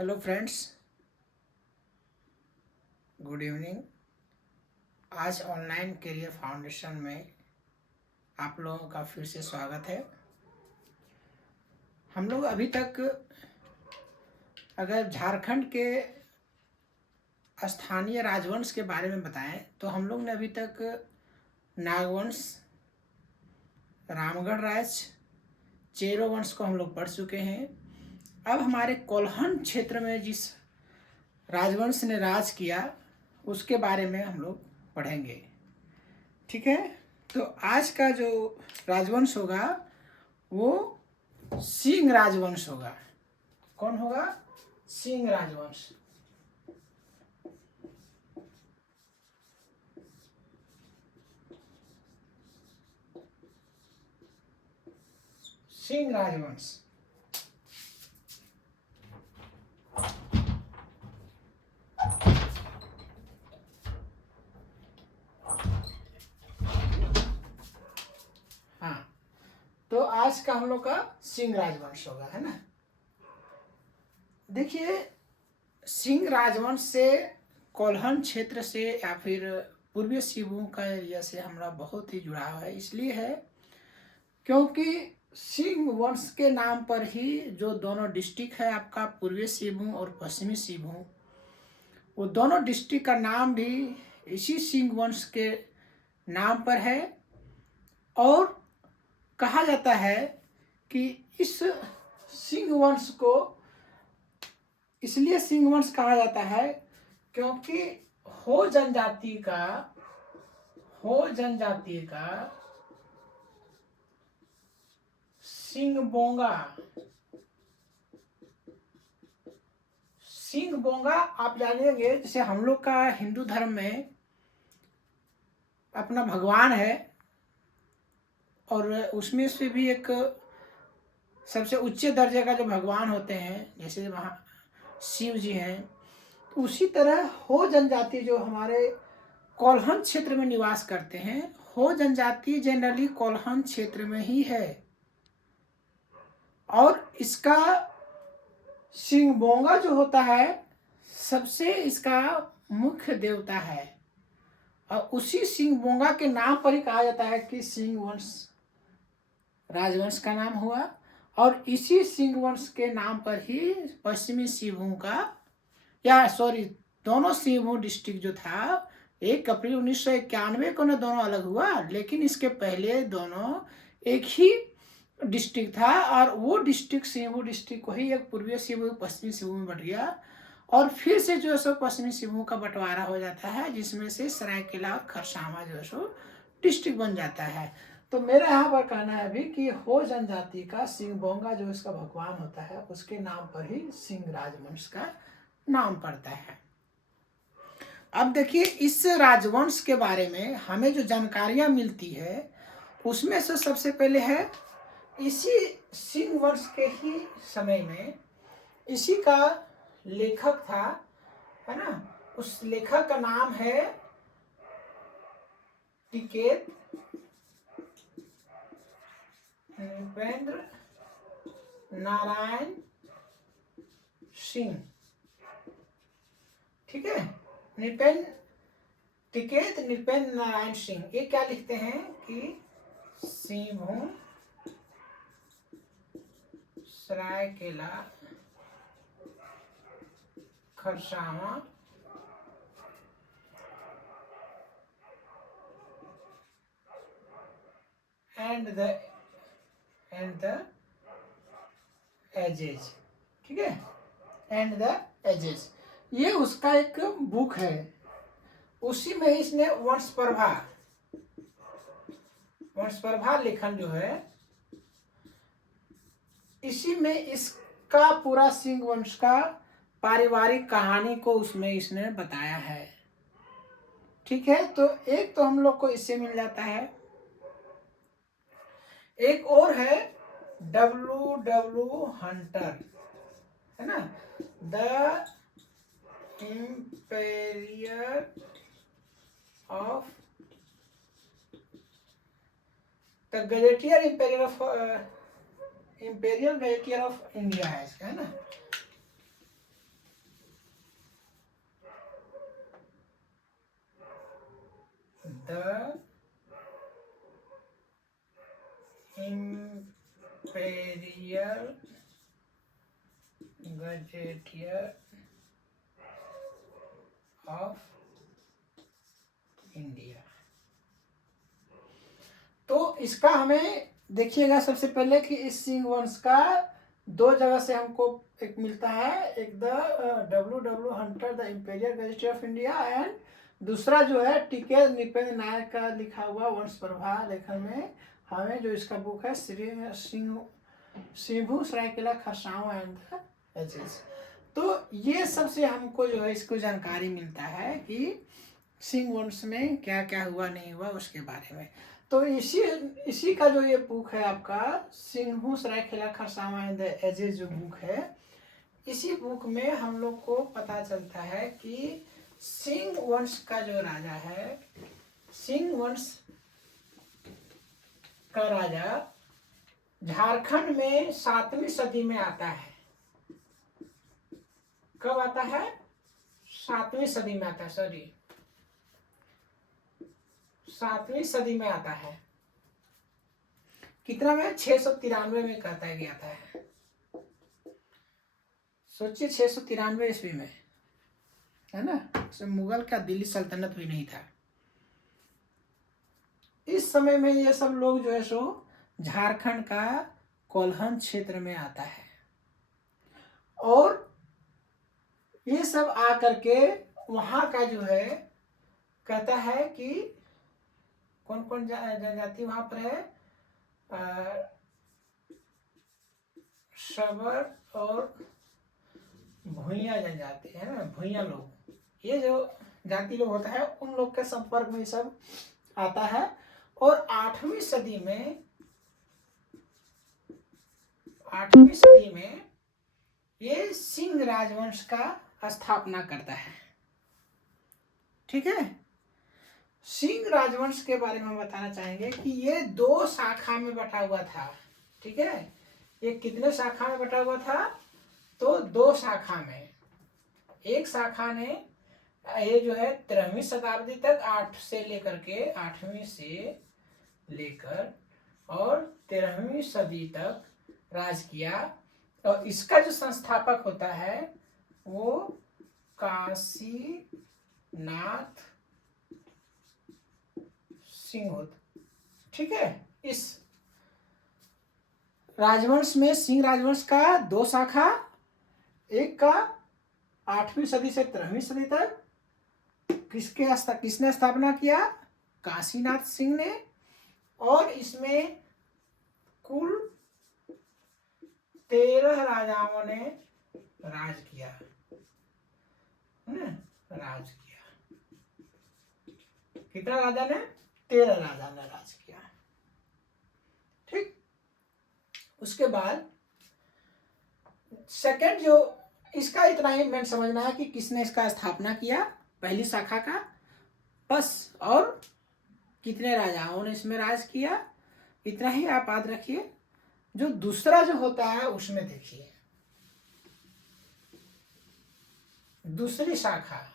Hello friends, good evening. आज online career foundation में आप लोगों का फिर से स्वागत है। हम लोग अभी तक अगर झारखंड के स्थानीय राजवंश के बारे में बताएं तो हम लोग ने अभी तक नागवंश, रामगढ़ राज, चेरो वंश को हम लोग पढ़ चुके हैं। अब हमारे कोल्हन क्षेत्र में जिस राजवंश ने राज किया उसके बारे में हम लोग पढ़ेंगे। ठीक है, तो आज का जो राजवंश होगा वो सिंह राजवंश होगा। कौन होगा? सिंह राजवंश। सिंह राजवंश। हाँ, तो आज का हम लोग का सिंह राजवंश होगा, है ना। देखिए, सिंह राजवंश से कोल्हन क्षेत्र से या फिर पूर्वी सिंहभूम का एरिया से हमारा बहुत ही जुड़ाव है। इसलिए है क्योंकि सिंह वंश के नाम पर ही जो दोनों डिस्ट्रिक्ट है आपका पूर्वी सिंहभूम और पश्चिमी सिंहभूम, वो दोनों डिस्ट्रिक्ट का नाम भी इसी सिंह वंश के नाम पर है। और कहा जाता है कि इस सिंह वंश को इसलिए सिंह वंश कहा जाता है क्योंकि हो जनजाति का सिंह बोंगा आप जानेंगे। जैसे हम लोग का हिंदू धर्म में अपना भगवान है और उसमें से भी एक सबसे उच्च दर्जे का जो भगवान होते हैं, जैसे वहाँ शिव जी हैं, तो उसी तरह हो जनजाति जो हमारे कोल्हन क्षेत्र में निवास करते हैं, हो जनजाति जनरली कोल्हन क्षेत्र में ही है। और इसका सिंह बोंगा जो होता है सबसे इसका मुख्य देवता है और उसी सिंह बोंगा के नाम पर ही कहा जाता है कि सिंह वंश राजवंश का नाम हुआ। और इसी सिंह वंश के नाम पर ही पश्चिमी सिंहभूम दोनों सिंहभूम डिस्ट्रिक्ट जो था 1 अप्रैल 1991 को न दोनों अलग हुआ, लेकिन इसके पहले दोनों एक ही डिस्ट्रिक्ट था और वो डिस्ट्रिक्ट सिंहभूम डिस्ट्रिक्ट को ही एक पूर्वी सिंहभूम पश्चिमी सिंहभूम में बट गया और फिर से जो है सो पश्चिमी सिंहभूम का बंटवारा हो जाता है, जिसमें से सरायकेला और खरसावां जो है सो डिस्ट्रिक्ट बन जाता है। तो मेरा यहाँ पर कहना है अभी कि हो जनजाति का सिंह बोंगा जो इसका भगवान होता है उसके नाम पर ही सिंह राजवंश का नाम पड़ता है। अब देखिए, इस राजवंश के बारे में हमें जो जानकारियां मिलती है उसमें से सबसे पहले है इसी सिंह वंश के ही समय में इसी का लेखक था, है ना। उस लेखक का नाम है टिकेत नृपेंद्र नारायण सिंह। ठीक है, टिकेत नृपेंद्र नारायण सिंह। ये क्या लिखते हैं कि Singhbhum Seraikela Kharsawan and the ages. ठीक है, एंड द एजेज ये उसका एक बुक है। उसी में इसने वंशप्रभा लेखन जो है इसी में इसका पूरा सिंह वंश का पारिवारिक कहानी को उसमें इसने बताया है। ठीक है, तो एक तो हम लोग को इससे मिल जाता है। एक और है W हंटर, है ना, the imperial of the gazetteer imperial gazetteer of India है इसका, है ना। The imperial gazetteer of India. तो इसका हमें देखिएगा सबसे पहले कि इस सिंह वंश का दो जगह से हमको एक मिलता है, एक the W Hunter the imperial gazetteer of India, and दूसरा जो है टीके नृपेंद्र नायक का लिखा हुआ वंश प्रभा लेखन में हमें जो इसका बुक है Singhu Saraikela Kharsawan and the ages. तो ये सबसे हमको जो है इसको जानकारी मिलता है कि सिंह वंश में क्या क्या हुआ नहीं हुआ उसके बारे में। तो इसी का जो ये बुक है आपका Singhu Saraikela Kharsawan and the ages जो बुक है, इसी बुक में हम लोग को पता चलता है कि सिंह वंश का जो राजा है, सिंह वंश का राजा झारखंड में 7वीं सदी में आता है। कब आता है? 7वीं सदी में आता है, सॉरी 7वीं सदी में आता है। कितना में? 693 में कहता गया था। सोचिए 693 ईस्वी में, है ना, मुगल का दिल्ली सल्तनत भी नहीं था। इस समय में ये सब लोग जो है सो झारखंड का कोल्हन क्षेत्र में आता है और ये सब आकर के वहां का जो है कहता है कि कौन कौन जनजाति वहां पर है, शबर और भूइया जनजाति है ना, भूइया लोग, ये जो जाति लोग होता है उन लोग के संपर्क में सब आता है। और 8वीं सदी में ये सिंह राजवंश का स्थापना करता है। ठीक है, सिंह राजवंश के बारे में हम बताना चाहेंगे कि ये 2 शाखा में बटा हुआ था। ठीक है, ये कितने शाखा में बटा हुआ था? तो 2 शाखा में। एक शाखा ने ये जो है 13वीं शताब्दी तक 8वीं से लेकर और 13वीं सदी तक राज किया। और इसका जो संस्थापक होता है वो काशीनाथ सिंह होता। ठीक है, इस राजवंश में सिंह राजवंश का 2 शाखा, एक का 8वीं सदी से 13वीं सदी तक किसने स्थापना किया? काशीनाथ सिंह ने। और इसमें कुल 13 राजाओं ने राज किया, राज किया। कितना राजा ने? 13 राजा ने राज किया। ठीक, उसके बाद सेकंड जो इसका इतना ही मेन समझना है कि किसने इसका स्थापना किया, पहली शाखा का, बस, और कितने राजाओं ने इसमें राज किया, इतना ही आप याद रखिए। जो दूसरा जो होता है उसमें देखिए, दूसरी शाखा,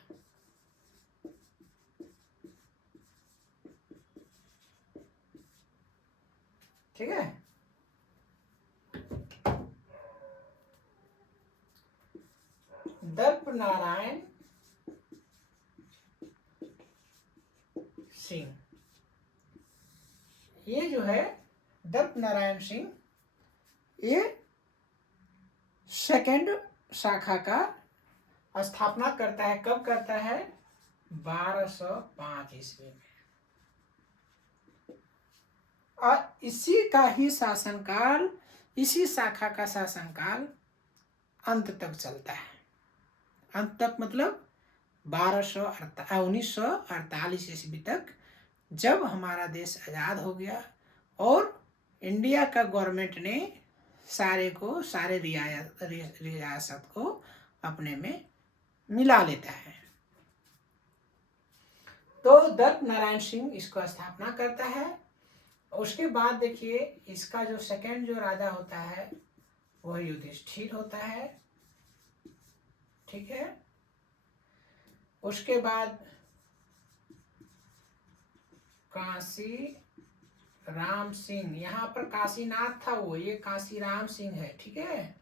ठीक है, दर्प नारायण सिंह। ये जो है दर्प नारायण सिंह, ये सेकंड शाखा का स्थापना करता है। कब करता है? 1205 ईस्वी में। और इसी का ही शासनकाल, इसी शाखा का शासनकाल अंत तक चलता है। अंत तक मतलब 1948 ईस्वी तक, जब हमारा देश आज़ाद हो गया और इंडिया का गवर्नमेंट ने सारे रियासत को अपने में मिला लेता है। तो दत्त नारायण सिंह इसको स्थापना करता है। उसके बाद देखिए इसका जो सेकंड जो राजा होता है वह युधिष्ठिर होता है। ठीक है, उसके बाद काशी राम सिंह, यहाँ पर काशीनाथ था वो, ये काशी राम सिंह है। ठीक है,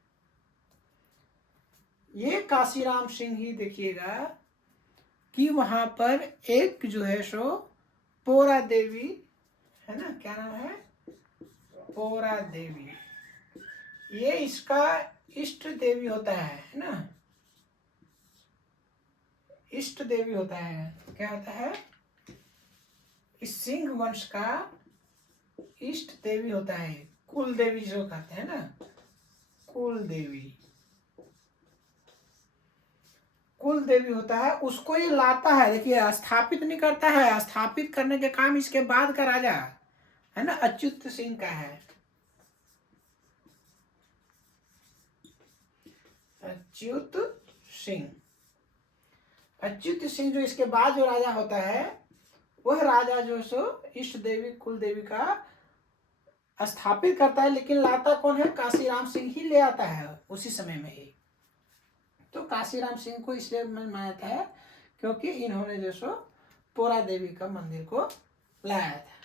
ये काशी राम सिंह ही देखिएगा कि वहां पर एक जो है सो पोरा देवी है ना, क्या नाम है, पोरा देवी, ये इसका इष्ट देवी होता है ना, इष्ट देवी होता है। क्या होता है, इस सिंह वंश का इष्ट देवी होता है, कुल देवी जो कहते हैं ना, कुल देवी, कुल देवी होता है, उसको ये लाता है। देखिए स्थापित नहीं करता है, स्थापित करने के काम इसके बाद का राजा है ना अच्युत सिंह का है। अच्युत सिंह, अच्युत सिंह जो इसके बाद जो राजा होता है, वह राजा जो सो इष्ट देवी कुल देवी का स्थापित करता है, लेकिन लाता कौन है, काशीराम सिंह ही ले आता है उसी समय में ही। तो काशीराम सिंह को इसलिए माना जाता है क्योंकि इन्होंने जो सो पोरा देवी का मंदिर को लाया था।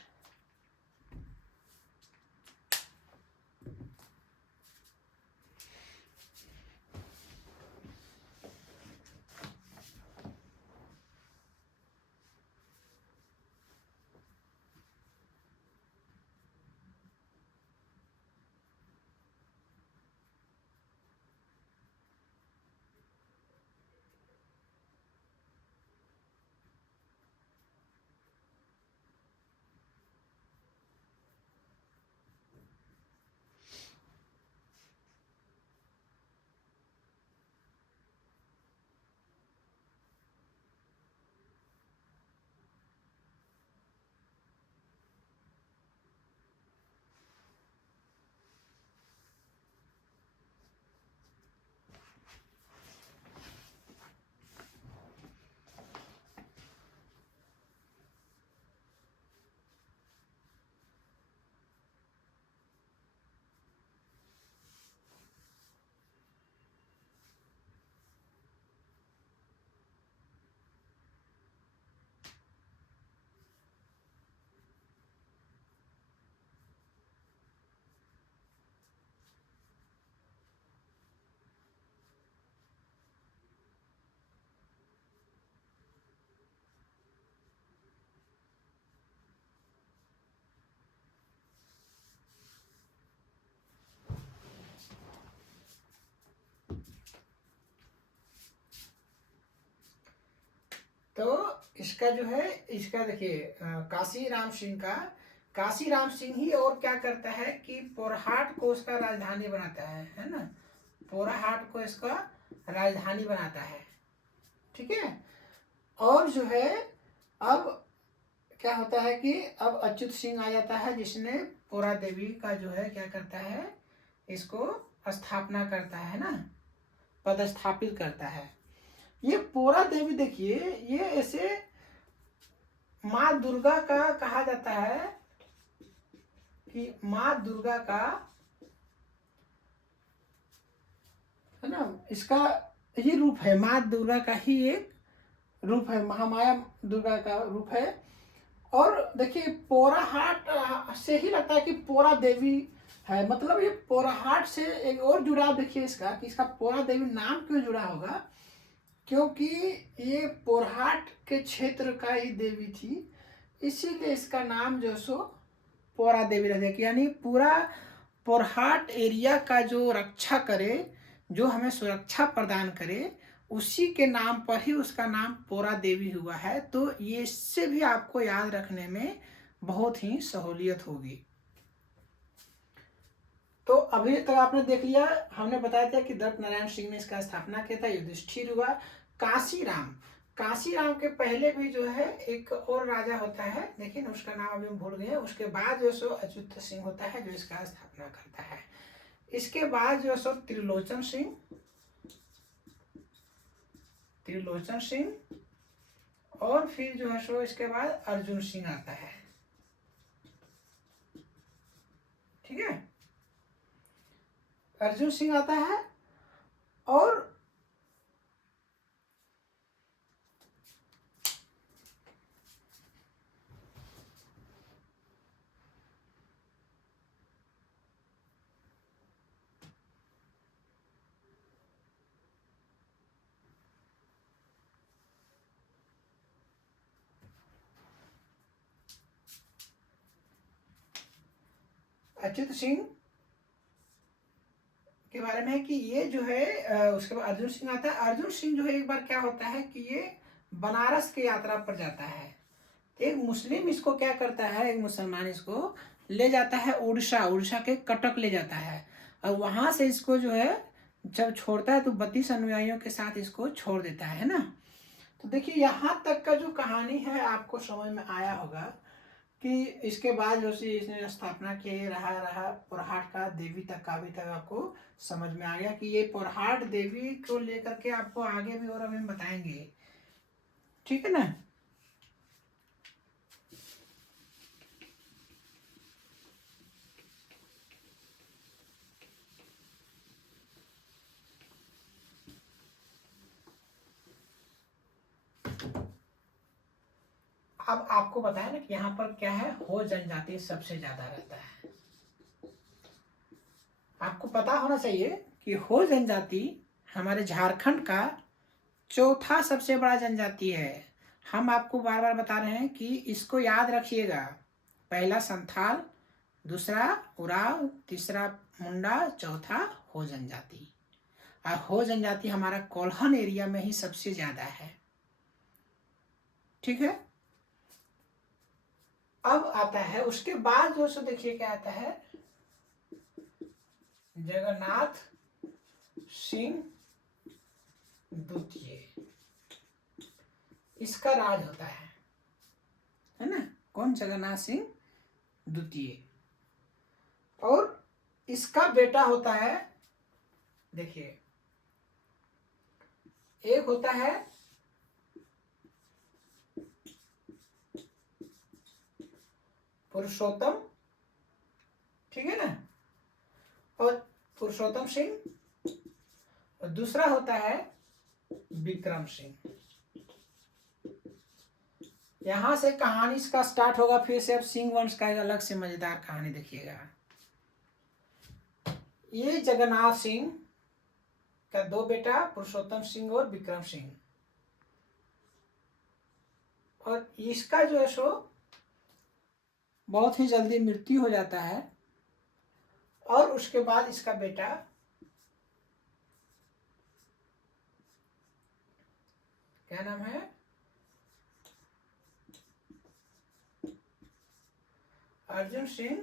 तो इसका जो है, इसका देखिए काशी राम सिंह का, काशी राम सिंह ही और क्या करता है कि पोरहाट को उसका राजधानी बनाता है ना, पोराहाट को इसका राजधानी बनाता है। ठीक है, और जो है अब क्या होता है कि अब अच्युत सिंह आ जाता है, जिसने पोरा देवी का जो है क्या करता है, इसको स्थापना करता है ना, पदस्थापित करता है। ये पोरा देवी देखिए, ये ऐसे माँ दुर्गा का कहा जाता है कि माँ दुर्गा का है ना, इसका ये रूप है, माँ दुर्गा का ही एक रूप है, महामाया दुर्गा का रूप है। और देखिए पोराहाट से ही लगता है कि पोरा देवी है, मतलब ये पोराहाट से एक और जुड़ाव देखिए इसका, कि इसका पोरा देवी नाम क्यों जुड़ा होगा, क्योंकि ये पोरहाट के क्षेत्र का ही देवी थी, इसीलिए इसका नाम जो सो पोरा देवी रख दिया। यानी पूरा पोरहाट एरिया का जो रक्षा करे, जो हमें सुरक्षा प्रदान करे, उसी के नाम पर ही उसका नाम पोरा देवी हुआ है। तो ये इससे भी आपको याद रखने में बहुत ही सहूलियत होगी। तो अभी तक आपने देख लिया, हमने बताया था कि दत्त नारायण सिंह ने इसका स्थापना किया था, युधिष्ठिर हुआ, काशीराम, काशीराम के पहले भी जो है एक और राजा होता है, लेकिन उसका नाम अभी हम भूल गए। उसके बाद जो सो अच्युत सिंह होता है जो इसका स्थापना करता है। इसके बाद जो सो त्रिलोचन सिंह, त्रिलोचन सिंह, और फिर जो है सो इसके बाद अर्जुन सिंह आता है। ठीक है, अर्जुन सिंह आता है, और अच्युत सिंह के बारे में है कि ये जो है उसके बाद अर्जुन सिंह आता है। अर्जुन सिंह जो है एक बार क्या होता है कि ये बनारस की यात्रा पर जाता है। एक मुस्लिम इसको क्या करता है, एक मुसलमान इसको ले जाता है उड़ीसा, उड़ीसा के कटक ले जाता है। और वहां से इसको जो है जब छोड़ता है तो 32 अनुयायियों के साथ इसको छोड़ देता है ना। तो देखिए यहाँ तक का जो कहानी है आपको समझ में आया होगा कि इसके बाद जो सी इसने स्थापना की, रहा रहा पोरहाट का देवी तक का अभी तक आपको समझ में आ गया कि ये पोरहाट देवी को लेकर के आपको आगे भी और अभी हम बताएंगे, ठीक है ना। अब आपको बताया ना कि यहाँ पर क्या है, हो जनजाति सबसे ज्यादा रहता है। आपको पता होना चाहिए कि हो जनजाति हमारे झारखंड का चौथा सबसे बड़ा जनजाति है। हम आपको बार बार बता रहे हैं कि इसको याद रखिएगा। पहला संथाल, दूसरा उराव, तीसरा मुंडा, चौथा हो जनजाति। और हो जनजाति हमारा कोल्हन एरिया में ही सबसे ज्यादा है, ठीक है। अब आता है उसके बाद जो सो देखिए क्या आता है, जगन्नाथ सिंह द्वितीय, इसका राज होता है ना। कौन? जगन्नाथ सिंह द्वितीय। और इसका बेटा होता है, देखिए एक होता है पुरुषोत्तम, ठीक है ना, और पुरुषोत्तम सिंह, और दूसरा होता है विक्रम सिंह। यहां से कहानी इसका स्टार्ट होगा फिर से। अब सिंह वंश का एक अलग से मजेदार कहानी देखिएगा। ये जगन्नाथ सिंह का दो बेटा पुरुषोत्तम सिंह और विक्रम सिंह, और इसका जो है सो बहुत ही जल्दी मृत्यु हो जाता है। और उसके बाद इसका बेटा क्या नाम है, अर्जुन सिंह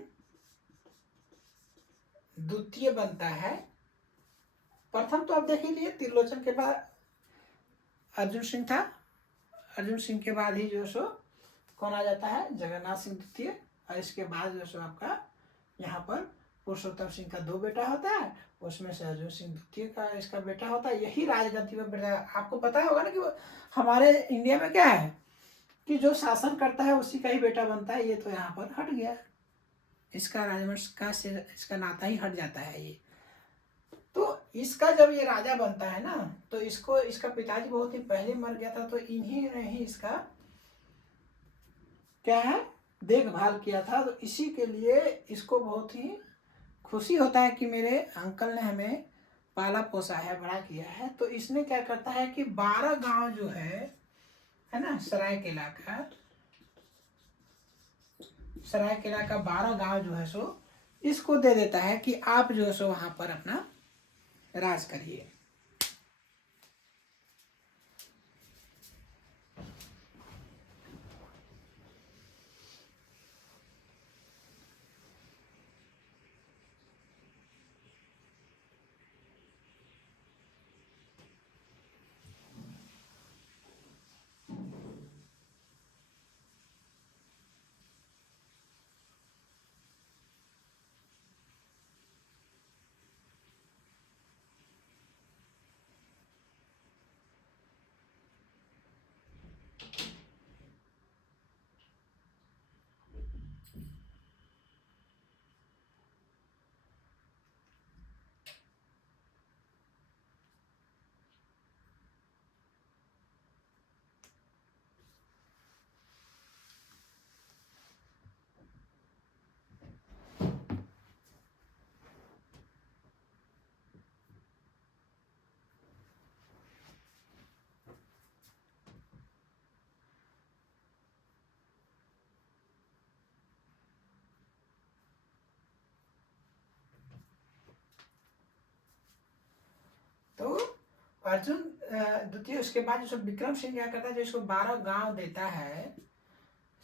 द्वितीय बनता है। प्रथम तो आप देख ही लिए, त्रिलोचन के बाद अर्जुन सिंह था। अर्जुन सिंह के बाद ही जो सो कौन आ जाता है, जगन्नाथ सिंह द्वितीय। और इसके बाद जो सो आपका यहाँ पर पुरुषोत्तम सिंह का दो बेटा होता है, उसमें से अर्जुन सिंह द्वितीय का इसका बेटा होता है। यही राजगद्दी पर बेटा। आपको पता होगा ना कि हमारे इंडिया में क्या है कि जो शासन करता है उसी का ही बेटा बनता है। ये तो यहाँ पर हट गया, इसका राजवंश का से इसका नाता ही हट जाता है ये। तो इसका जब ये राजा बनता है ना, तो इसको इसका पिताजी बहुत ही पहले मर गया था, तो इन्हीं ने ही इसका क्या है देखभाल किया था। तो इसी के लिए इसको बहुत ही खुशी होता है कि मेरे अंकल ने हमें पाला पोसा है, बड़ा किया है। तो इसने क्या करता है कि 12 गांव जो है ना, सरायकेला का 12 गांव जो है सो इसको दे देता है कि आप जो है सो वहां पर अपना राज करिए। अर्जुन द्वितीय, उसके बाद जो विक्रम सिंह क्या करता है, जो इसको 12 गांव देता है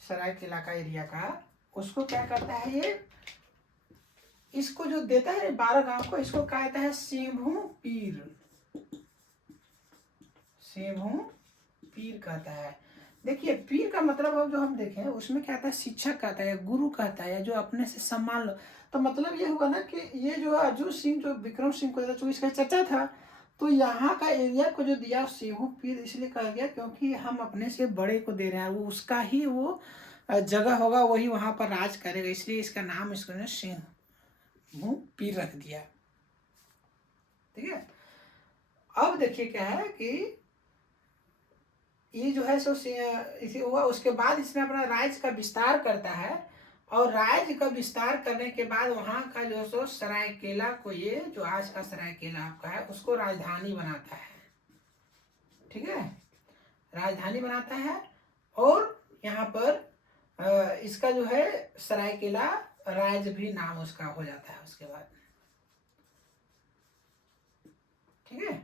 सरायकेला का एरिया का, उसको क्या करता है ये, इसको जो देता है 12 गांव को, इसको कहता है सेंभू पीर, सेंभू पीर कहता है। देखिए पीर का मतलब अब जो हम देखें उसमें क्या आता है, शिक्षक कहता है या गुरु कहता है, या जो अपने से सम्मान लो। तो मतलब ये हुआ ना कि ये जो अर्जुन सिंह जो विक्रम सिंह को देता, जो इसका चचा था, तो यहाँ का एरिया को जो दिया सेहू पीर इसलिए कहा गया क्योंकि हम अपने से बड़े को दे रहे हैं, वो उसका ही वो जगह होगा, वही वहाँ पर राज करेगा, इसलिए इसका नाम इसको सिंह पीर रख दिया। ठीक है। अब देखिए क्या है कि ये जो है सो इसी हुआ, उसके बाद इसने अपना राज्य का विस्तार करता है, और राज्य का विस्तार करने के बाद वहाँ का जो सो सरायकेला को, ये जो आज का सरायकेला आपका है, उसको राजधानी बनाता है। ठीक है, राजधानी बनाता है, और यहाँ पर इसका जो है सरायकेला राज्य भी नाम उसका हो जाता है उसके बाद। ठीक है,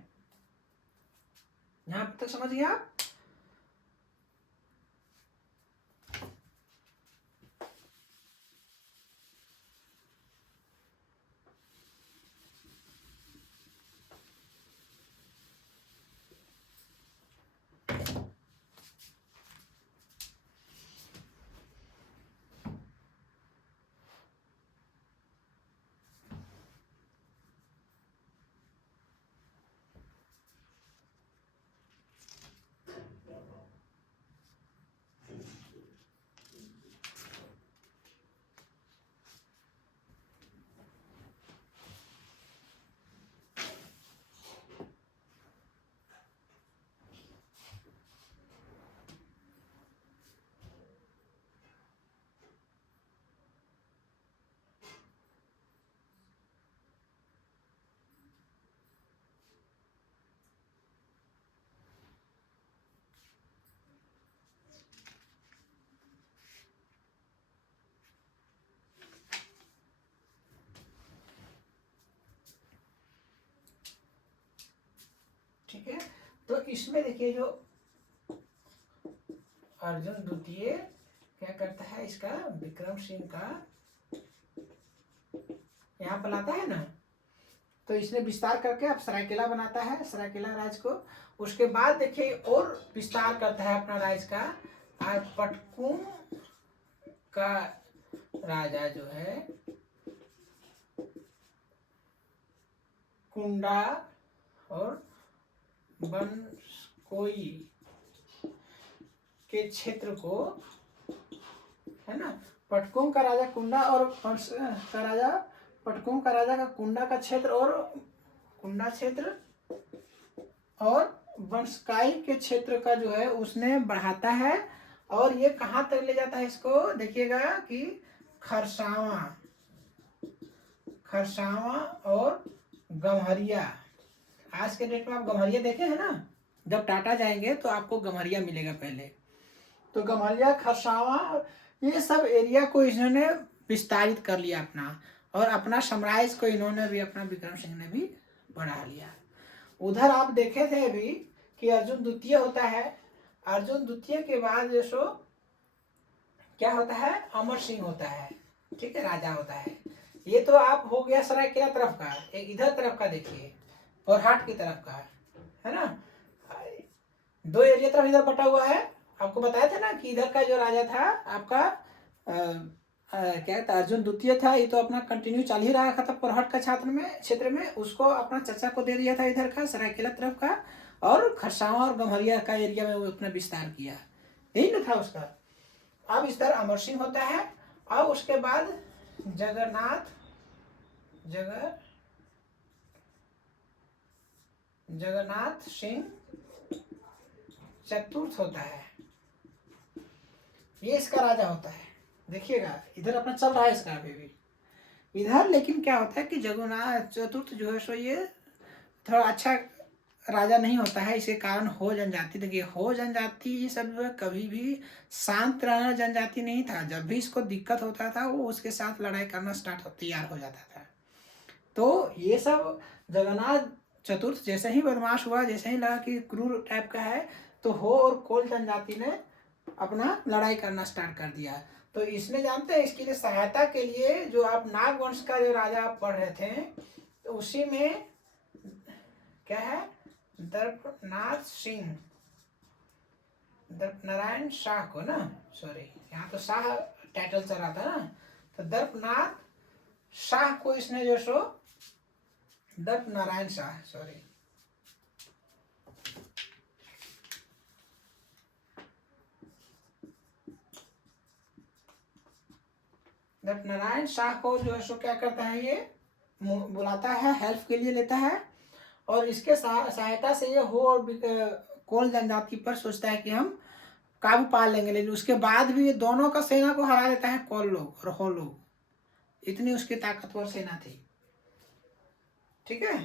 यहाँ तक समझ गए आप। ठीक है, तो इसमें देखिए जो अर्जुन द्वितीय क्या करता है, इसका विक्रम सिंह का यहाँ पर लाता है ना, तो इसने विस्तार करके अब सरायकेला बनाता है, सरायकेला राज्य को। उसके बाद देखिए और विस्तार करता है अपना राज्य का, और पटकुम का राजा जो है कुंडा और बनकोई के क्षेत्र को, है ना, पटकुम का राजा कुंडा और का राजा, पटकुम का राजा का कुंडा का क्षेत्र और कुंडा क्षेत्र और वंशकाई के क्षेत्र का जो है उसने बढ़ाता है, और ये कहाँ तक ले जाता है इसको, देखिएगा कि खरसावा, खरसावा और गम्हरिया। आज के डेट में आप गम्हरिया देखे हैं ना, जब टाटा जाएंगे तो आपको गम्हरिया मिलेगा पहले, तो गम्हरिया, खरसावा, ये सब एरिया को इन्होंने विस्तारित कर लिया अपना, और अपना साम्राज्य को इन्होंने भी, अपना विक्रम सिंह ने भी बढ़ा लिया। उधर आप देखे थे अभी कि अर्जुन द्वितीय होता है, अर्जुन द्वितीय के बाद जो सो क्या होता है, अमर सिंह होता है। ठीक है, राजा होता है। ये तो आप हो गया सरायकेला तरफ का, एक इधर तरफ का देखिए, पोरहाट की तरफ का, है ना, दो एरिया तरफ इधर बटा हुआ है। आपको बताया था ना कि इधर का जो राजा था आपका क्या था, अर्जुन द्वितीय था, ये तो अपना कंटिन्यू चल ही रहा था पोरहट का क्षेत्र में, उसको अपना चचा को दे दिया था इधर का सरायकेला तरफ का, और खरसावा और गम्हरिया का एरिया में वो अपना विस्तार किया, यही ना था उसका। अब इस तरह अमर सिंह होता है, अब उसके बाद जगन्नाथ सिंह चतुर्थ होता है, ये इसका राजा होता है। देखिएगा इधर अपना चल रहा है इसका अभी भी इधर, लेकिन क्या होता है कि जगन्नाथ चतुर्थ जो है सो ये थोड़ा अच्छा राजा नहीं होता है, इसके कारण हो जनजाति, देखिए हो जनजाति ये सब जो है कभी भी शांत रहना जनजाति नहीं था, जब भी इसको दिक्कत होता था वो उसके साथ लड़ाई करना तैयार हो जाता था। तो ये सब जगन्नाथ चतुर्थ जैसे ही बदमाश हुआ, जैसे ही लगा कि क्रूर टाइप का है, तो हो और कोल जनजाति ने अपना लड़ाई करना स्टार्ट कर दिया। तो इसने जानते हैं इसके लिए सहायता के लिए जो आप नागवंश का जो राजा आप पढ़ रहे थे, तो उसी में क्या है, दर्पनाथ सिंह, दर्पनारायण शाह को ना, सॉरी यहाँ तो शाह टाइटल चल रहा था ना, तो दर्पनाथ शाह को इसने जो सो, दर्पनारायण शाह, सॉरी, दर्पनारायण शाह को जो है सो क्या करता है, ये बुलाता है, हेल्प के लिए लेता है, और इसके सहायता से ये हो और कोल जनजाति पर सोचता है कि हम काबू पा लेंगे। लेकिन उसके बाद भी ये दोनों का सेना को हरा देता है कोल लोग और हो लोग, इतनी उसकी ताकतवर सेना थी। ठीक है,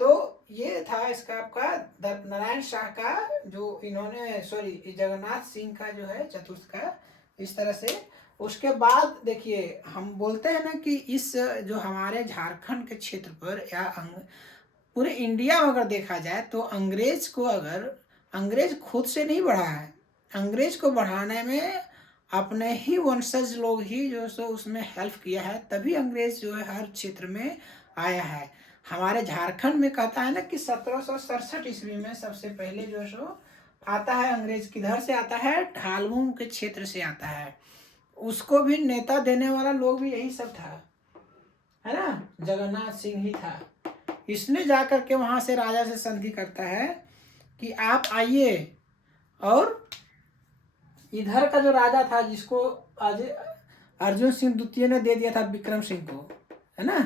तो ये था इसका आपका नारायण शाह का जो इन्होंने, सॉरी जगन्नाथ सिंह का जो है चतुर्थ का, इस तरह से। उसके बाद देखिए हम बोलते हैं ना कि इस जो हमारे झारखंड के क्षेत्र पर या पूरे इंडिया में अगर देखा जाए तो अंग्रेज को, अगर अंग्रेज खुद से नहीं बढ़ा है, अंग्रेज को बढ़ाने में अपने ही वंशज लोग ही जो सो उसमें हेल्प किया है, तभी अंग्रेज जो है हर क्षेत्र में आया है। हमारे झारखंड में कहता है ना कि 1767 ईस्वी में सबसे पहले जो सो आता है अंग्रेज, किधर से आता है, ढालवुम के क्षेत्र से आता है। उसको भी नेता देने वाला लोग भी यही सब था, है ना, जगन्नाथ सिंह ही था। इसने जाकर के वहां से राजा से संधि करता है कि आप आइए, और इधर का जो राजा था जिसको अर्जुन सिंह द्वितीय ने दे दिया था विक्रम सिंह को, है ना,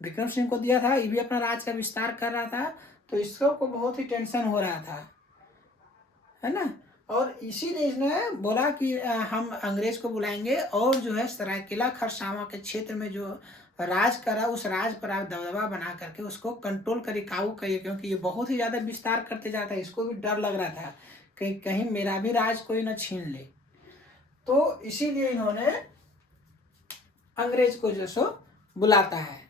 विक्रम सिंह को दिया था, ये भी अपना राज का विस्तार कर रहा था, तो इसको को बहुत ही टेंशन हो रहा था, है ना। और इसीलिए इसने बोला कि हम अंग्रेज को बुलाएंगे और जो है सरायकेला खरसावां के क्षेत्र में जो राज करा, उस राज पर आप दबदबा बना करके उसको कंट्रोल करिए, काबू करिए, क्योंकि ये बहुत ही ज़्यादा विस्तार करते जाता है। इसको भी डर लग रहा था कि कहीं मेरा भी राज कोई ना छीन ले। तो इसीलिए इन्होंने अंग्रेज को जो सो बुलाता है।